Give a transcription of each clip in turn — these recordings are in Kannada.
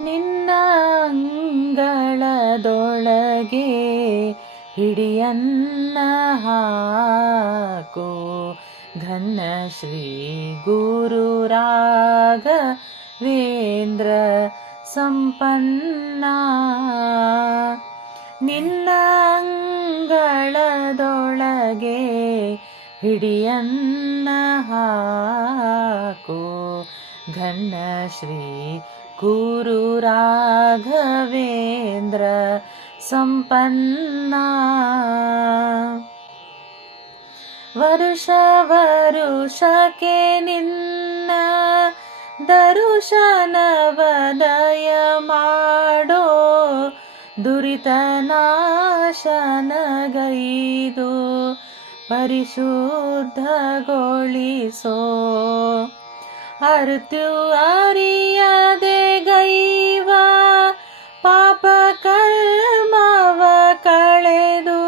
ನಿನ್ನ ಅಂಗಳದೊಳಗೆ ಹಿಡಿಯನ್ನ ಹಾಕೋ ಘನ ಶ್ರೀ ಗುರು ರಾಘವೇಂದ್ರ ಸಂಪನ್ನ. ನಿನ್ನ ಅಂಗಳದೊಳಗೆ ಹಿಡಿಯನ್ನ ಹಾಕೋ ಘನ ಶ್ರೀ गुरुराघवेन्द्र सम्पन्ना। वरुषवरुषके निन्ना दरुशनवदयमाडो दुरितनाशनगै दो परिशुद्धगोलिसो ದುರಿತನಾಶನಗೈದು ಪರಿಶುದ್ಧಗೊಳಿಸೋ दे ಪಾಪ ಕರ್ಮವ ಕಳೆದು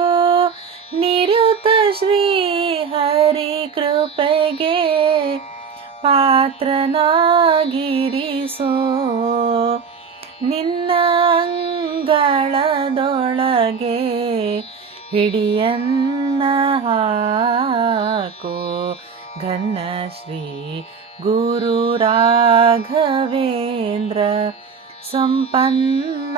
ನಿರುತ ಶ್ರೀ ಹರಿ ಕೃಪೆಗೆ ಪಾತ್ರನಾಗಿರಿಸೋ. ನಿನ್ನ ಅಂಗಳದೊಳಗೆ ಹಿಡಿಯನ್ನ ಹಾಕೋ ಘನ ಶ್ರೀ ಗುರು ರಾಘವೇಂದ್ರ ಸಂಪನ್ನ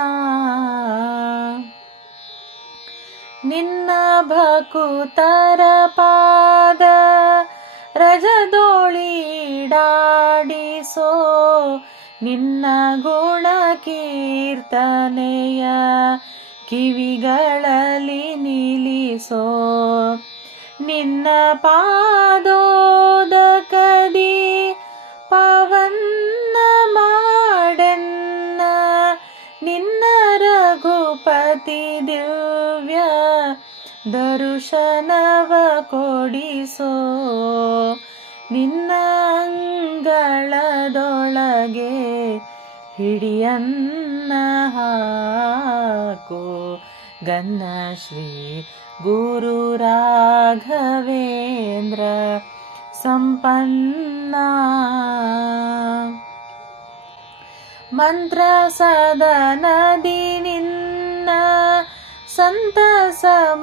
ನಿನ್ನ ಭಕುತರ ಪಾದ ರಜದೋಳಿಡಾಡಿಸೋ ನಿನ್ನ ಗುಣ ಕೀರ್ತನೆಯ ಕಿವಿಗಳಲ್ಲಿ ನಿಲ್ಲಿಸೋ ನಿನ್ನ ಪಾದೋದಕದಿ ಪವನ್ನ ಮಾಡೆನ್ನ ನಿನ್ನ ರಘುಪತಿ ದಿವ್ಯ ದರುಶನವ ಕೊಡಿಸೋ ನಿನ್ನ ಅಂಗಳದೊಳಗೆ ಹಿಡಿಯನ್ನ ಹಾಕೋ गन्दश्री गुरुराघवेन्द्र सम्पन्ना। मन्त्रसदनदिनिन्न सन्तसमहोत्सवदि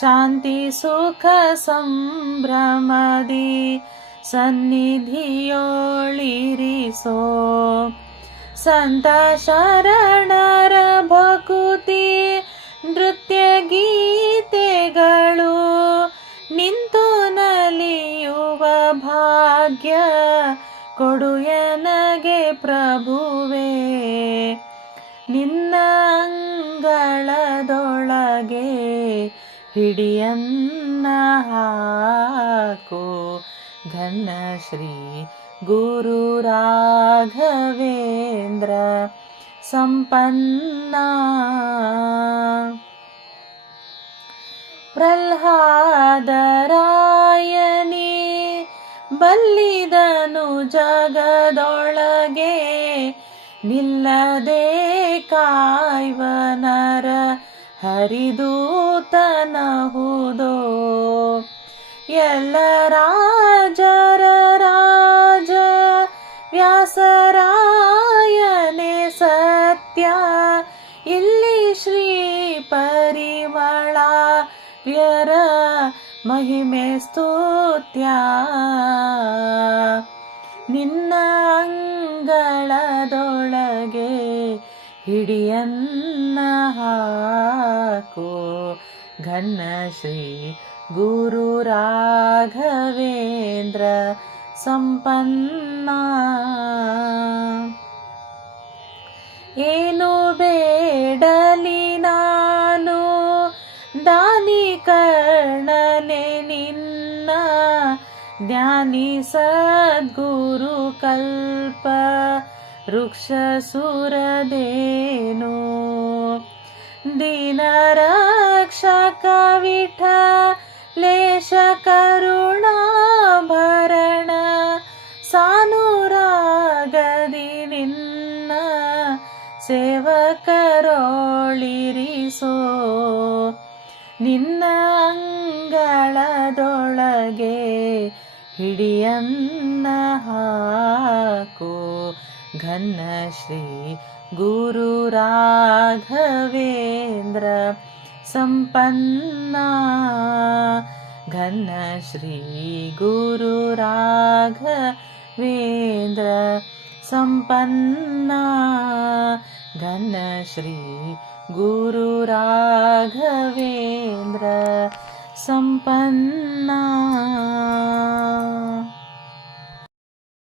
शान्तिसुखसम्भ्रमदि सन्निधियोलिरिसो ಸಂತ ಶರಣರ ಭಕುತಿ ನೃತ್ಯ ಗೀತೆಗಳು ನಿಂತು ನಲಿಯುವ ಭಾಗ್ಯ ಕೊಡು ಎನಗೆ ಪ್ರಭುವೇ. ನಿನ್ನ ಅಂಗಳದೊಳಗೆ ಹಿಡಿಯನ್ನ ಹಾಕೋ ಘನ ಶ್ರೀ ಗುರು ರಾಘವೇಂದ್ರ ಸಂಪನ್ನ. ಪ್ರಹ್ಲಾದರಾಯನಿ ಬಲ್ಲಿದನು ಜಗದೊಳಗೆ ನಿಲ್ಲದೆ ಕಾಯ್ವನರ ಹರಿದೂತನಹುದೋ ಎಲ್ಲ ಮಹಿಮೆ ಸ್ತೋತ್ಯ. ನಿನ್ನ ಅಂಗಳದೊಳಗೆ ಹಿಡಿಯನ್ನ ಹಾಕೋ ಘನ ಶ್ರೀ ಗುರು ರಾಘವೇಂದ್ರ ಸಂಪನ್ನ. ಏನು ಬೇಡಲಿ ಜ್ಞಾನಿ ಸದ್ಗುರು ಕಲ್ಪ ವೃಕ್ಷ ಸುರದೇನು ದಿನ ರಕ್ಷಕ ವಿಠ ಲೇಷ ಕರುಣಾಭರಣ ಸಾನುರಾಗದಿ ನಿನ್ನ ಸೇವಕರೋಳಿರಿಸೋ ನಿನ್ನ ಅಂಗಳದೊಳಗೆ ಹಿಡಿಯನ್ನ ಹಾಕೋ घन श्री गुरु राघवेन्द्र सम्पन्ना घन श्री गुरु राघवेन्द्र सम्पन्ना घन श्री गुरु राघवेन्द्र सम्पन्ना